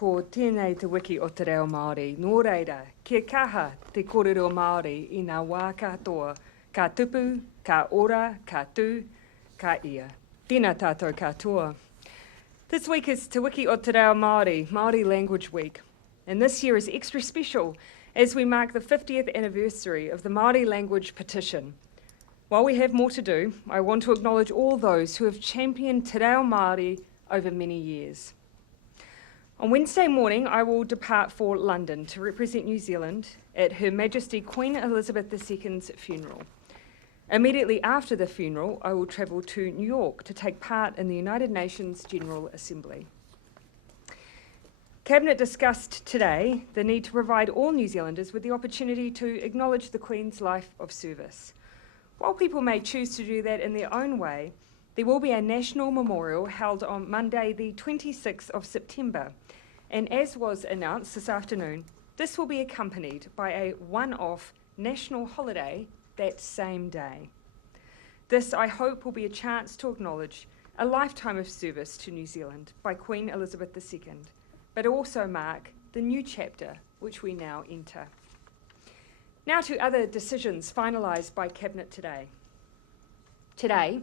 ko tēnei te wiki o te reo Māori. Nō reira, kia kaha te kōrero Māori I ngā wā katoa, ka tupu, ka ora, ka tū, ka ia. Tēnā tātou katoa. This week is Te Wiki o Te Reo Māori, Māori Language Week. And this year is extra special as we mark the 50th anniversary of the Māori language petition. While we have more to do, I want to acknowledge all those who have championed Te Reo Māori over many years. On Wednesday morning, I will depart for London to represent New Zealand at Her Majesty Queen Elizabeth II's funeral. Immediately after the funeral, I will travel to New York to take part in the United Nations General Assembly. Cabinet discussed today the need to provide all New Zealanders with the opportunity to acknowledge the Queen's life of service. While people may choose to do that in their own way, there will be a national memorial held on Monday, the 26th of September. And as was announced this afternoon, this will be accompanied by a one-off national holiday that same day. This, I hope, will be a chance to acknowledge a lifetime of service to New Zealand by Queen Elizabeth II, but also mark the new chapter which we now enter. Now to other decisions finalised by Cabinet today. Today,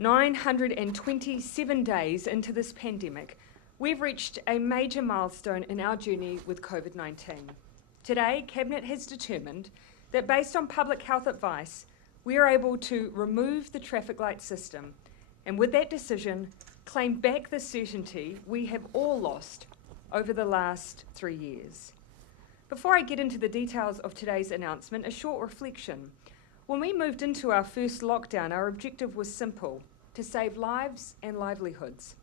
927 days into this pandemic, we've reached a major milestone in our journey with COVID-19. Today, Cabinet has determined that based on public health advice, we are able to remove the traffic light system and with that decision, claim back the certainty we have all lost over the last 3 years. Before I get into the details of today's announcement, a short reflection. When we moved into our first lockdown, our objective was simple: to save lives and livelihoods.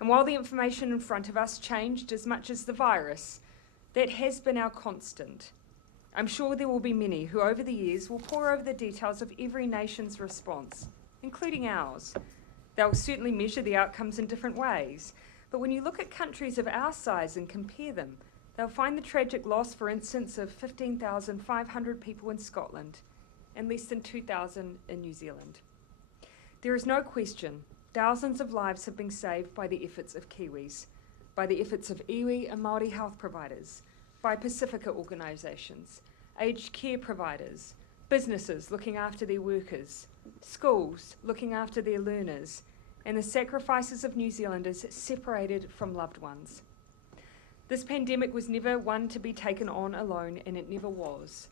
And while the information in front of us changed as much as the virus, that has been our constant. I'm sure there will be many who over the years will pore over the details of every nation's response, including ours. They'll certainly measure the outcomes in different ways, but when you look at countries of our size and compare them, they'll find the tragic loss, for instance, of 15,500 people in Scotland and less than 2,000 in New Zealand. There is no question thousands of lives have been saved by the efforts of Kiwis, by the efforts of iwi and Māori health providers, by Pacifica organisations, aged care providers, businesses looking after their workers, schools looking after their learners, and the sacrifices of New Zealanders separated from loved ones. This pandemic was never one to be taken on alone, and it never was.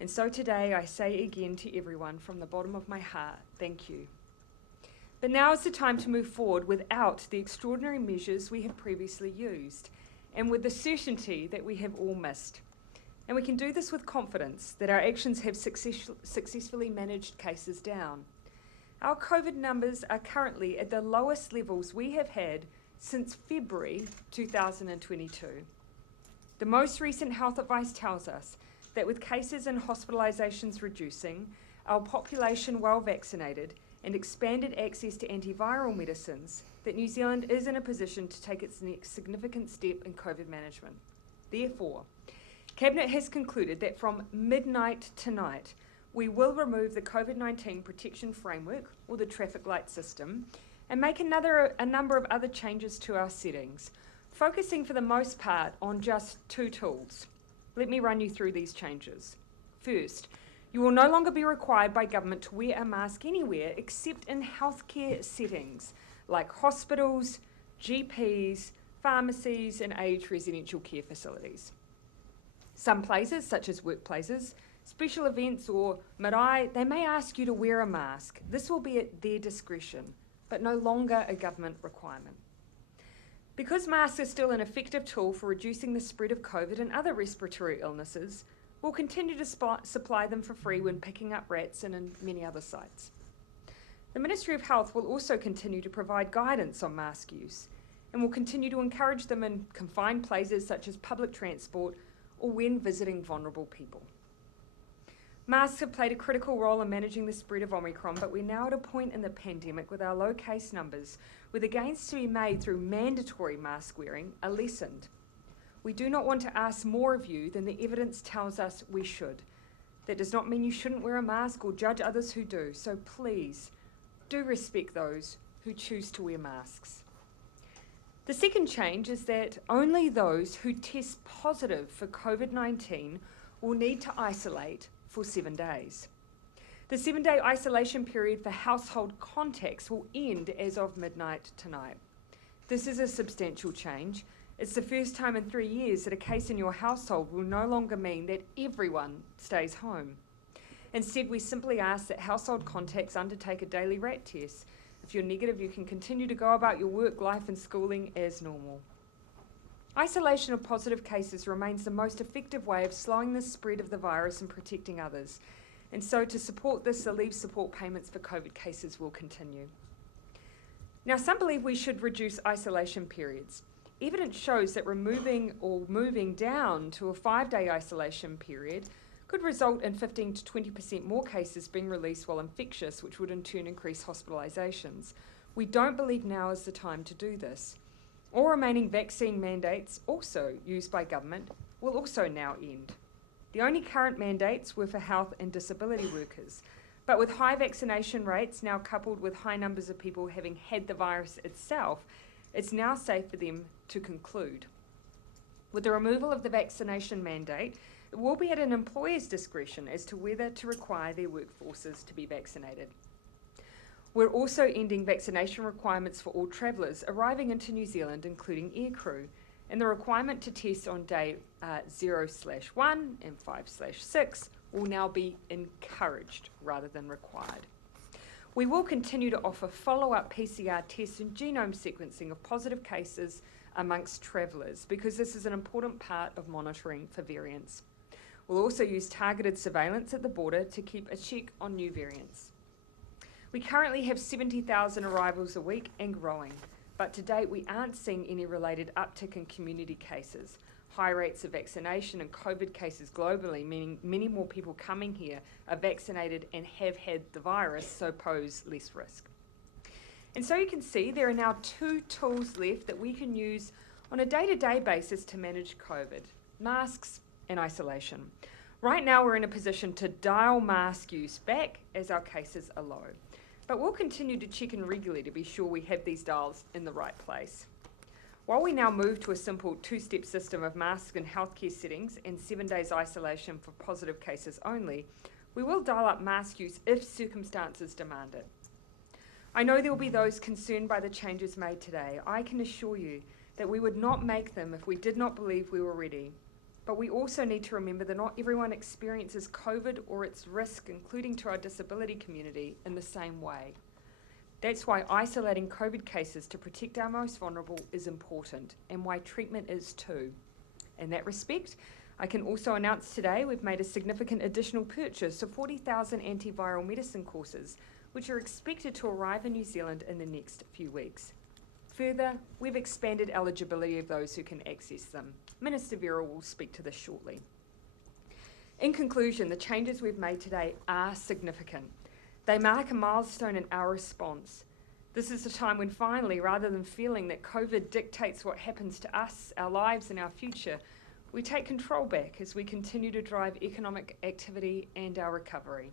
And so today I say again to everyone from the bottom of my heart, thank you. But now is the time to move forward without the extraordinary measures we have previously used, and with the certainty that we have all missed. And we can do this with confidence that our actions have successfully managed cases down. Our COVID numbers are currently at the lowest levels we have had since February 2022. The most recent health advice tells us that with cases and hospitalisations reducing, our population well vaccinated, and expanded access to antiviral medicines, that New Zealand is in a position to take its next significant step in COVID management. Therefore, Cabinet has concluded that from midnight tonight, we will remove the COVID-19 protection framework, or the traffic light system, and make a number of other changes to our settings, focusing for the most part on just 2 tools. Let me run you through these changes. First, you will no longer be required by government to wear a mask anywhere except in healthcare settings like hospitals, GPs, pharmacies, and aged residential care facilities. Some places, such as workplaces, special events or marae, they may ask you to wear a mask. This will be at their discretion, but no longer a government requirement. Because masks are still an effective tool for reducing the spread of COVID and other respiratory illnesses, we'll continue to supply them for free when picking up rats and in many other sites. The Ministry of Health will also continue to provide guidance on mask use and will continue to encourage them in confined places such as public transport or when visiting vulnerable people. Masks have played a critical role in managing the spread of Omicron, but we're now at a point in the pandemic with our low case numbers where the gains to be made through mandatory mask wearing are lessened. We do not want to ask more of you than the evidence tells us we should. That does not mean you shouldn't wear a mask or judge others who do, so please do respect those who choose to wear masks. The second change is that only those who test positive for COVID-19 will need to isolate for 7 days. The 7-day isolation period for household contacts will end as of midnight tonight. This is a substantial change. It's the first time in 3 years that a case in your household will no longer mean that everyone stays home. Instead, we simply ask that household contacts undertake a daily RAT test. If you're negative, you can continue to go about your work, life and schooling as normal. Isolation of positive cases remains the most effective way of slowing the spread of the virus and protecting others. And so to support this, the leave support payments for COVID cases will continue. Now, some believe we should reduce isolation periods. Evidence shows that removing or moving down to a 5-day isolation period could result in 15 to 20% more cases being released while infectious, which would in turn increase hospitalisations. We don't believe now is the time to do this. All remaining vaccine mandates, also used by government, will also now end. The only current mandates were for health and disability workers, but with high vaccination rates now coupled with high numbers of people having had the virus itself, it's now safe for them to conclude. With the removal of the vaccination mandate, it will be at an employer's discretion as to whether to require their workforces to be vaccinated. We're also ending vaccination requirements for all travellers arriving into New Zealand, including aircrew, and the requirement to test on day 0/1 and 5/6 will now be encouraged rather than required. We will continue to offer follow-up PCR tests and genome sequencing of positive cases amongst travellers because this is an important part of monitoring for variants. We'll also use targeted surveillance at the border to keep a check on new variants. We currently have 70,000 arrivals a week and growing, but to date we aren't seeing any related uptick in community cases. High rates of vaccination and COVID cases globally, meaning many more people coming here are vaccinated and have had the virus, so pose less risk. And so you can see there are now 2 tools left that we can use on a day-to-day basis to manage COVID: masks and isolation. Right now we're in a position to dial mask use back as our cases are low, but we'll continue to check in regularly to be sure we have these dials in the right place. While we now move to a simple 2-step system of masks in healthcare settings and 7 days isolation for positive cases only, we will dial up mask use if circumstances demand it. I know there will be those concerned by the changes made today. I can assure you that we would not make them if we did not believe we were ready. But we also need to remember that not everyone experiences COVID or its risk, including to our disability community, in the same way. That's why isolating COVID cases to protect our most vulnerable is important, and why treatment is too. In that respect, I can also announce today we've made a significant additional purchase of 40,000 antiviral medicine courses, which are expected to arrive in New Zealand in the next few weeks. Further, we've expanded eligibility of those who can access them. Ministerial will speak to this shortly. In conclusion, the changes we've made today are significant. They mark a milestone in our response. This is a time when finally, rather than feeling that COVID dictates what happens to us, our lives and our future, we take control back as we continue to drive economic activity and our recovery.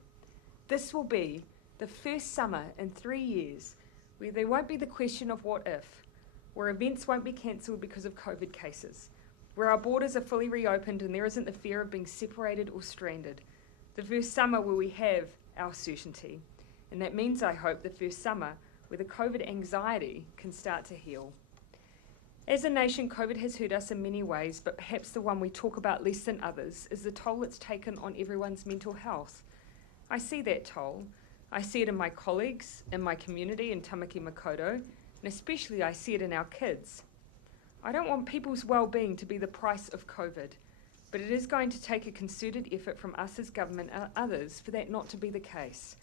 This will be the first summer in 3 years where there won't be the question of what if, where events won't be cancelled because of COVID cases, where our borders are fully reopened and there isn't the fear of being separated or stranded. The first summer where we have our certainty. And that means, I hope, the first summer where the COVID anxiety can start to heal. As a nation, COVID has hurt us in many ways, but perhaps the one we talk about less than others is the toll it's taken on everyone's mental health. I see that toll. I see it in my colleagues, in my community in Tamaki Makaurau, and especially I see it in our kids. I don't want people's well-being to be the price of COVID, but it is going to take a concerted effort from us as government and others for that not to be the case.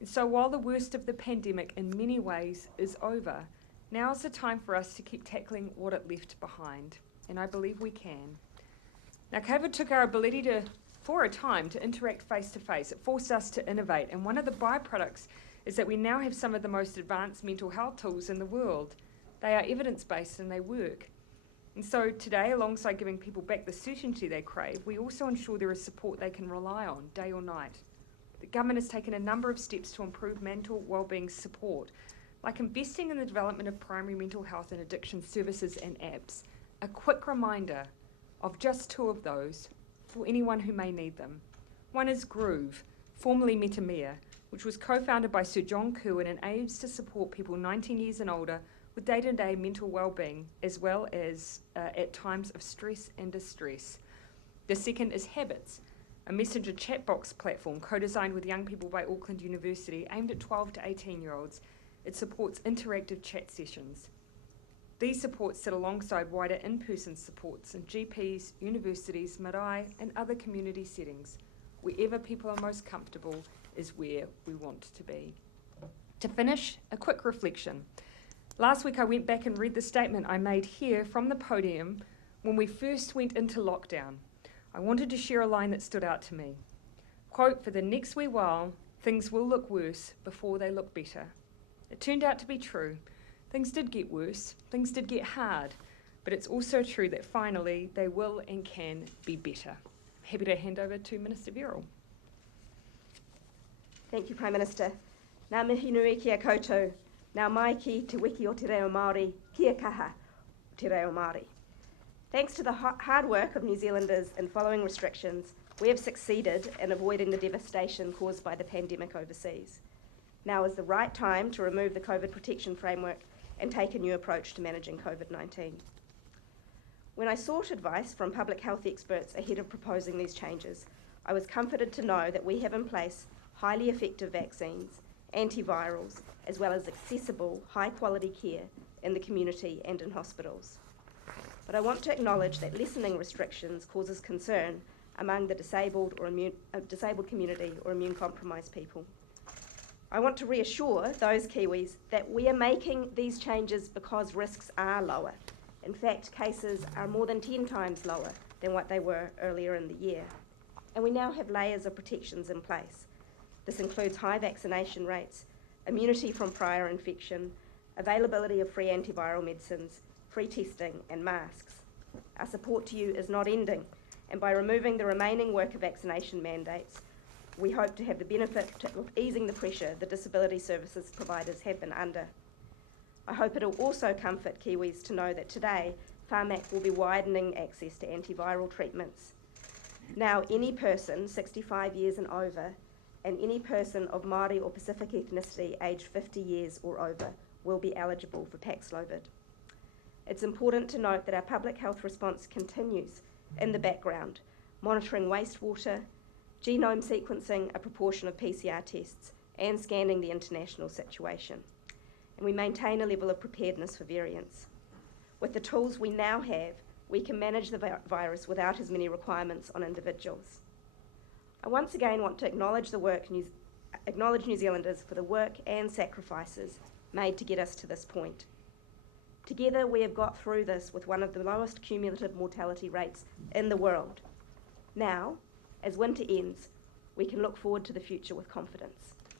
And so while the worst of the pandemic in many ways is over, now is the time for us to keep tackling what it left behind, and I believe we can. Now, COVID took our ability to, for a time, to interact face-to-face. It forced us to innovate, and one of the byproducts is that we now have some of the most advanced mental health tools in the world. They are evidence-based and they work. And so today, alongside giving people back the certainty they crave, we also ensure there is support they can rely on, day or night. The government has taken a number of steps to improve mental wellbeing support, like investing in the development of primary mental health and addiction services and apps. A quick reminder of just two of those for anyone who may need them. One is Groove, formerly Metamea, which was co-founded by Sir John Kirwan and aims to support people 19 years and older with day-to-day mental well-being, as well as at times of stress and distress. The second is Habits, a messenger chat box platform co-designed with young people by Auckland University aimed at 12 to 18-year-olds. It supports interactive chat sessions. These supports sit alongside wider in-person supports in GPs, universities, marae and other community settings. Wherever people are most comfortable is where we want to be. To finish, a quick reflection. Last week I went back and read the statement I made here from the podium when we first went into lockdown. I wanted to share a line that stood out to me. Quote, "For the next wee while, things will look worse before they look better." It turned out to be true. Things did get worse, things did get hard, but it's also true that finally they will and can be better. Happy to hand over to Ministerial. Thank you, Prime Minister. Ngā mihi nui kia koutou. Ngā mai ki te wiki o te reo Māori, kia kaha te reo Māori. Thanks to the hard work of New Zealanders in following restrictions, we have succeeded in avoiding the devastation caused by the pandemic overseas. Now is the right time to remove the COVID protection framework and take a new approach to managing COVID-19. When I sought advice from public health experts ahead of proposing these changes, I was comforted to know that we have in place highly effective vaccines, antivirals, as well as accessible, high-quality care in the community and in hospitals. But I want to acknowledge that lessening restrictions causes concern among the disabled community or immune-compromised people. I want to reassure those Kiwis that we are making these changes because risks are lower. In fact, cases are more than 10 times lower than what they were earlier in the year. And we now have layers of protections in place. This includes high vaccination rates, immunity from prior infection, availability of free antiviral medicines, free testing and masks. Our support to you is not ending, and by removing the remaining worker vaccination mandates, we hope to have the benefit of easing the pressure the disability services providers have been under. I hope it will also comfort Kiwis to know that today, Pharmac will be widening access to antiviral treatments. Now, any person 65 years and over, and any person of Māori or Pacific ethnicity aged 50 years or over will be eligible for Paxlovid. It's important to note that our public health response continues in the background, monitoring wastewater, genome sequencing a proportion of PCR tests, and scanning the international situation. And we maintain a level of preparedness for variants. With the tools we now have, we can manage the virus without as many requirements on individuals. I once again want to acknowledge New Zealanders for the work and sacrifices made to get us to this point. Together, we have got through this with one of the lowest cumulative mortality rates in the world. Now, as winter ends, we can look forward to the future with confidence.